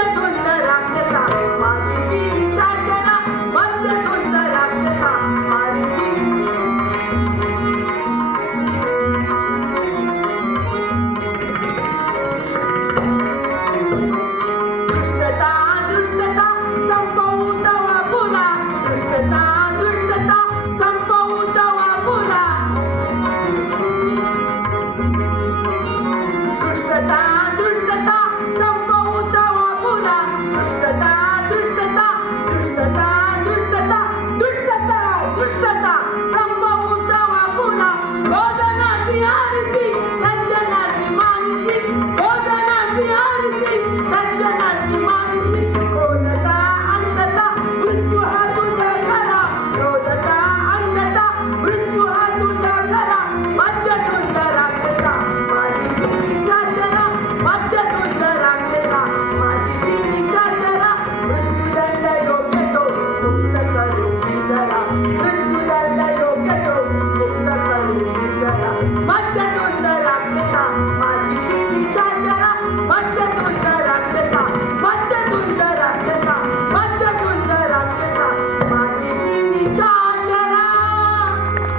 Yeah.